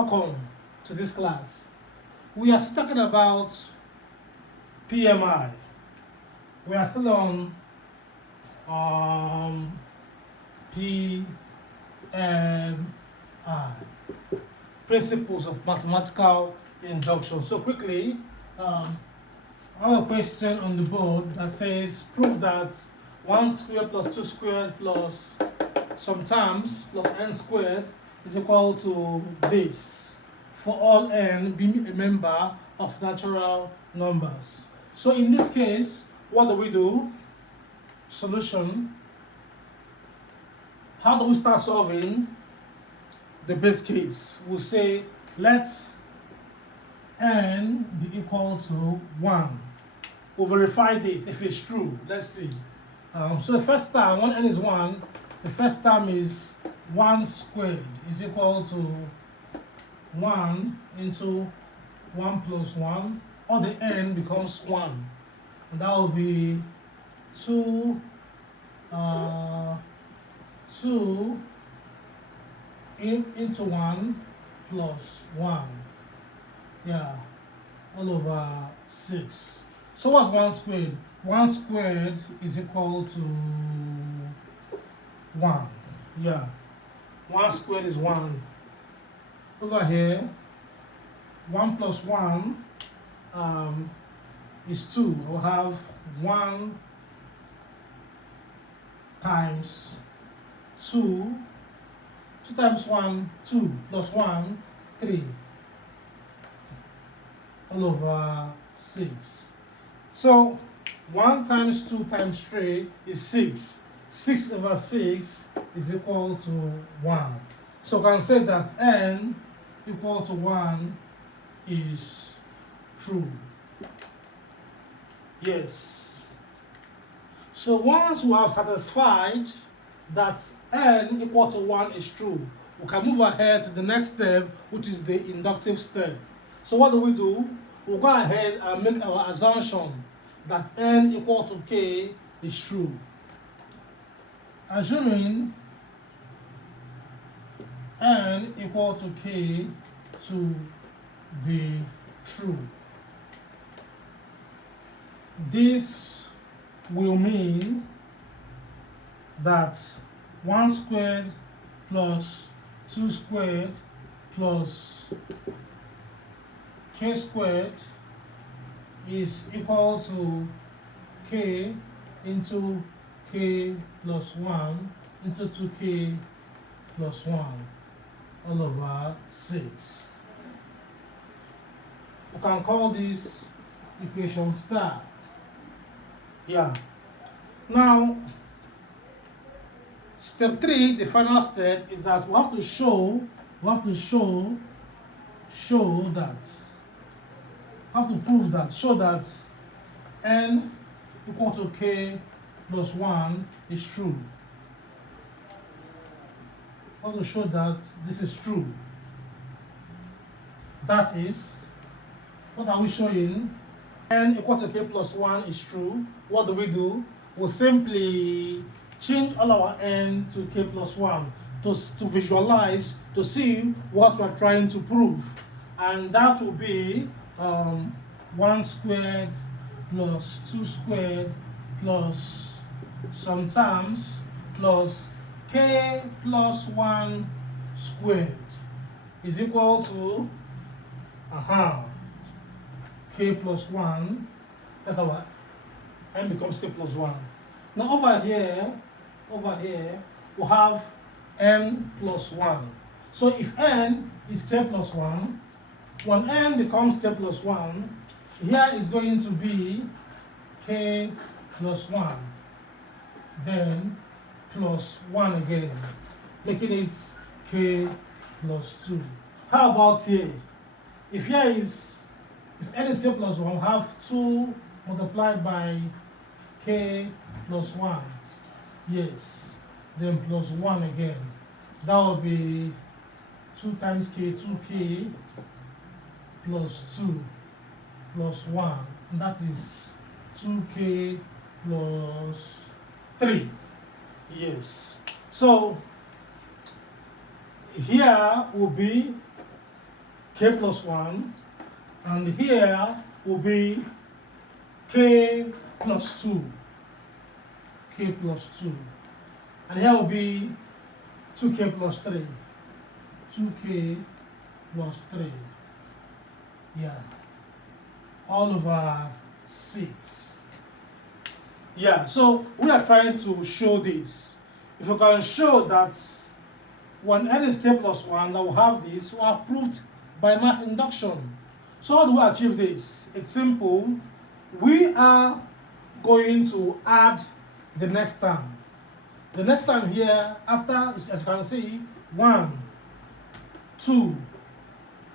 Welcome to this class. We are still talking about PMI. We are still on PMI, principles of mathematical induction. So quickly, I have a question on the board that says prove that 1 squared plus 2 squared plus sometimes plus n squared is equal to this for all n being a member of natural numbers. So in this case, what do we do? Solution. How do we start solving the base case? We'll say let n be equal to 1. We'll verify this if it's true. Let's see. So the first time, when n is 1, the first term is 1 squared is equal to 1 into 1 plus 1, or the n becomes 1. And that will be 2 into 1 plus 1. Yeah, all over 6. So what's 1 squared? 1 squared is equal to 1. Yeah, 1 squared is 1. Over here, 1 plus 1 is 2. We'll have 1 times 2. 2 times 1, 2, plus 1, 3. All over 6. So 1 times 2 times 3 is 6. 6 over 6 is equal to 1. So I can say that n equal to 1 is true. Yes. So once we have satisfied that n equal to 1 is true, we can move ahead to the next step, which is the inductive step. So what do? We'll go ahead and make our assumption that n equal to k is true. Assuming n equal to k to be true, this will mean that 1 squared plus 2 squared plus k squared is equal to k into k plus 1 into 2k plus 1 all over 6. We can call this equation star. Yeah. Now, step 3, the final step, is that we have to show that n equal to k plus 1 is true. I want to show that this is true. That is, what are we showing? N equal to k plus 1 is true. What do? We'll simply change all our n to k plus 1 to visualize, to see what we're trying to prove. And that will be 1 squared plus 2 squared plus sometimes plus k plus 1 squared is equal to k plus 1. That's our n becomes k plus 1. Now over here we have n plus 1. So if n is k plus 1, when n becomes k plus 1, here is going to be k plus 1, then plus 1 again, making it k plus 2. How about here? If n is k plus 1, we have 2 multiplied by k plus 1. Yes. Then plus 1 again. That will be 2 times k, 2k plus 2 plus 1. And that is 2k plus 3. Yes. So here will be k plus 1, and here will be k plus 2, k plus 2, and here will be 2k plus 3, 2k plus 3, yeah, all over 6. Yeah, so we are trying to show this. If you can show that when n is k plus 1, that we have this, we have proved by math induction. So how do we achieve this? It's simple. We are going to add the next term. The next term here, after, as you can see, 1, 2,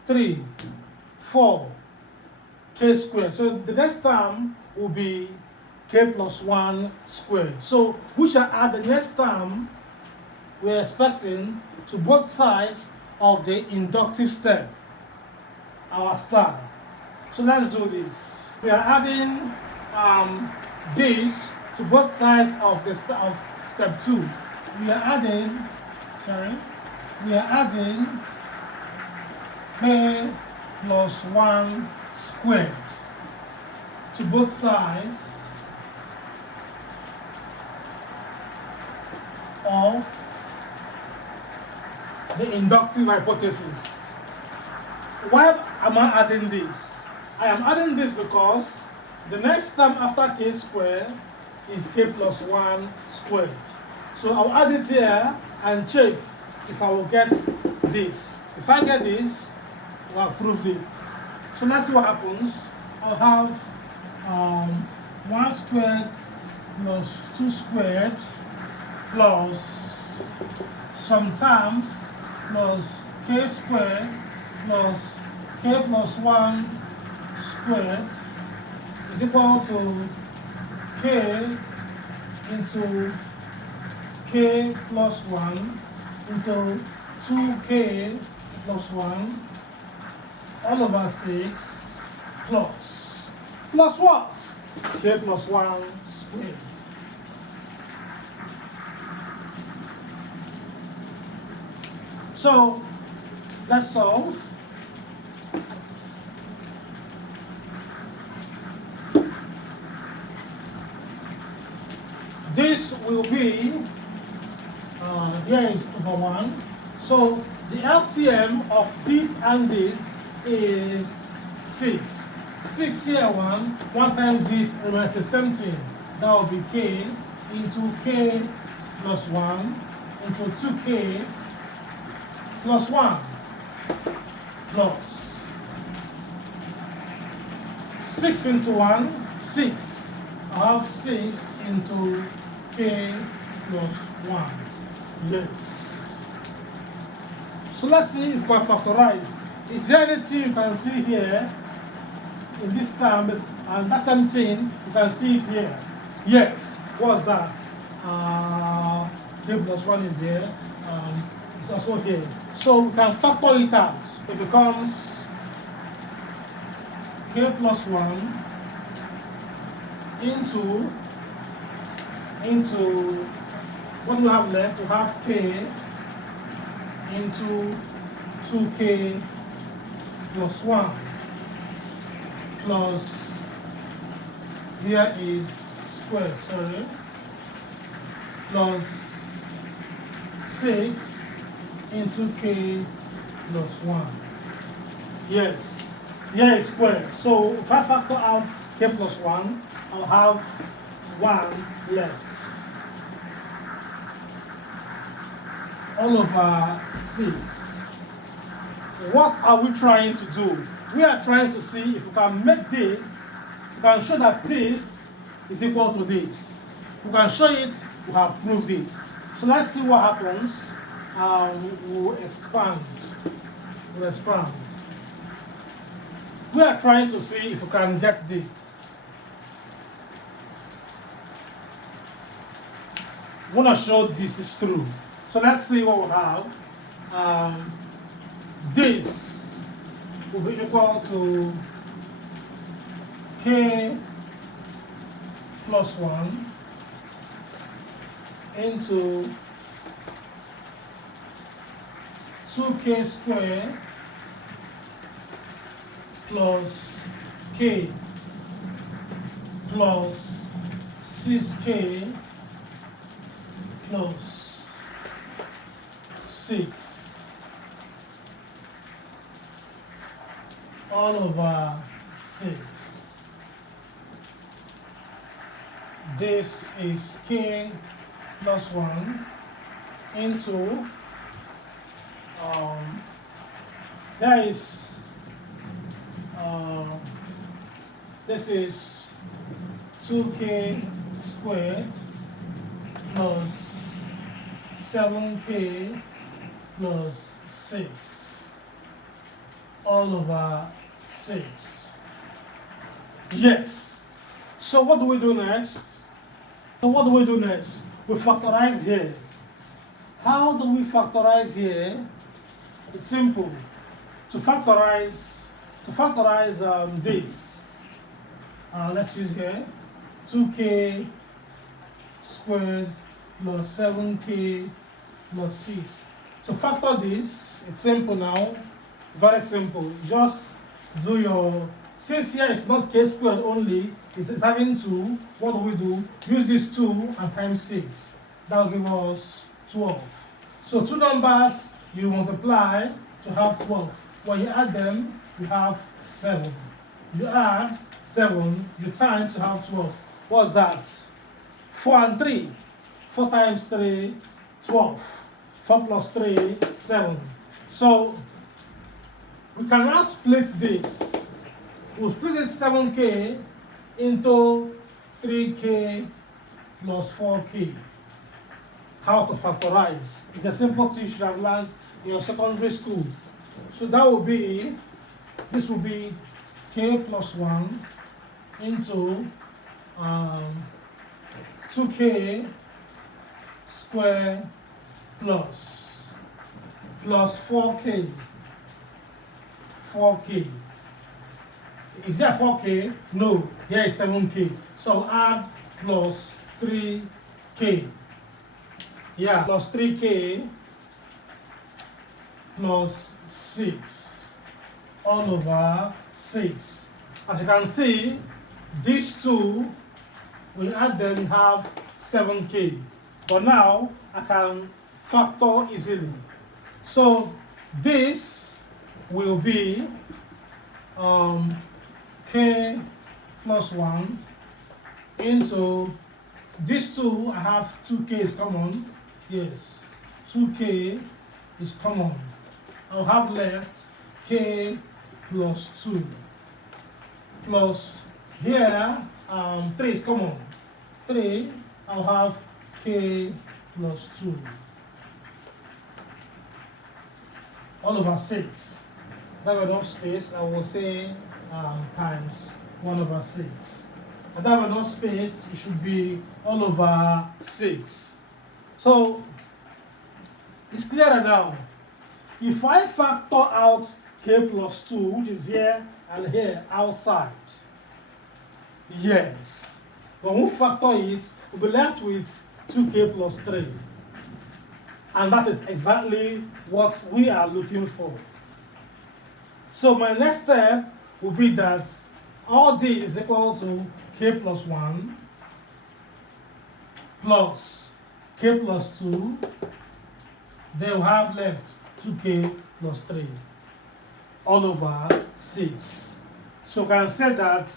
3, 4, k squared. So the next term will be k plus 1 squared. So we shall add the next term we're expecting to both sides of the inductive step, our star. So let's do this. We are adding this to both sides of the of step 2. We are adding k plus 1 squared to both sides of the inductive hypothesis. Why am I adding this? I am adding this because the next term after k squared is k plus 1 squared. So I'll add it here and check if I will get this. If I get this, we'll have proved it. So let's see what happens. I'll have 1 squared plus 2 squared plus some terms plus k squared plus k plus 1 squared is equal to k into k plus 1 into 2k plus 1 all over 6 plus what? K plus 1 squared. So let's solve. This will be, here is over 1. So the LCM of this and this is 6. 6 here, 1 times this remains the same thing. That will be k into k plus 1 into 2k plus 1 plus 6 into 1, 6. I have 6 into k plus 1. Yes. So let's see if we can factorize. Is there anything you can see here in this term, and that same thing, you can see it here? Yes. What's that? K plus 1 is here. It's also here. So we can factor it out. It becomes k plus 1 into what do we have left? We have k into 2k plus 1 plus here is square, sorry, plus 6 into k plus 1. Yes, here is square. So if I factor out k plus 1, I'll have 1 left. All over 6. What are we trying to do? We are trying to see if we can make this, we can show that this is equal to this. We can show it, we have proved it. So let's see what happens. We'll expand. We are trying to see if we can get this. We want to show this is true. So let's see what we have. This will be equal to k plus 1 into 2k squared plus k plus 6k plus 6 all over 6. This is k plus 1 into there is this is 2k squared plus 7k plus 6 all over 6. Yes. So what do we do next? We factorize here. How do we factorize here? It's simple. To factorize this, let's use here 2k squared plus 7k plus 6. To factor this, it's simple now, very simple. Just do your, since here it's not k squared only, it's having 2, what do we do? Use this 2 and times 6. That will give us 12. So two numbers you multiply to have 12. When you add them, you have 7. You add 7, you times to have 12. What's that? 4 and 3. 4 times 3, 12. 4 plus 3, 7. So we can now split this. We'll split this 7k into 3k plus 4k. How to factorize? It's a simple thing you should have learned in your secondary school. So that will be, this will be k plus 1 into 2k squared plus 4k. Is there 4k? No, here is 7k. So add plus 3k. Yeah, plus 3k plus 6 all over 6. As you can see, these two, we add them, we have 7k. But now I can factor easily. So this will be k plus 1 into these two. I have 2k is common. Yes, 2k is common. I'll have left k plus 2 plus here 3 is common. 3, I'll have k plus 2 all over 6. That have enough space, I will say times 1 over 6. And that have enough space, it should be all over 6. So it's clearer now. If I factor out k plus 2, which is here and here outside, yes, when we factor it, we'll be left with 2k plus 3. And that is exactly what we are looking for. So my next step will be that all d is equal to k plus 1 plus k plus 2. Then we'll have left 2k plus 3 all over 6. So we can say that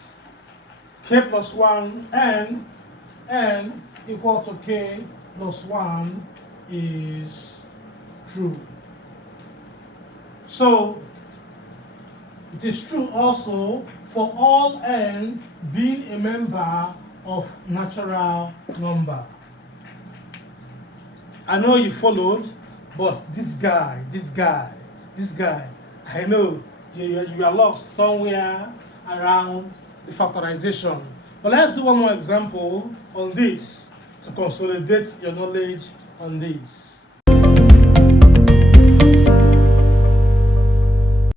k plus 1 n equal to k plus 1 is true. So it is true also for all n being a member of natural number. I know you followed, but this guy, I know you are lost somewhere around the factorization. But let's do one more example on this to consolidate your knowledge on this.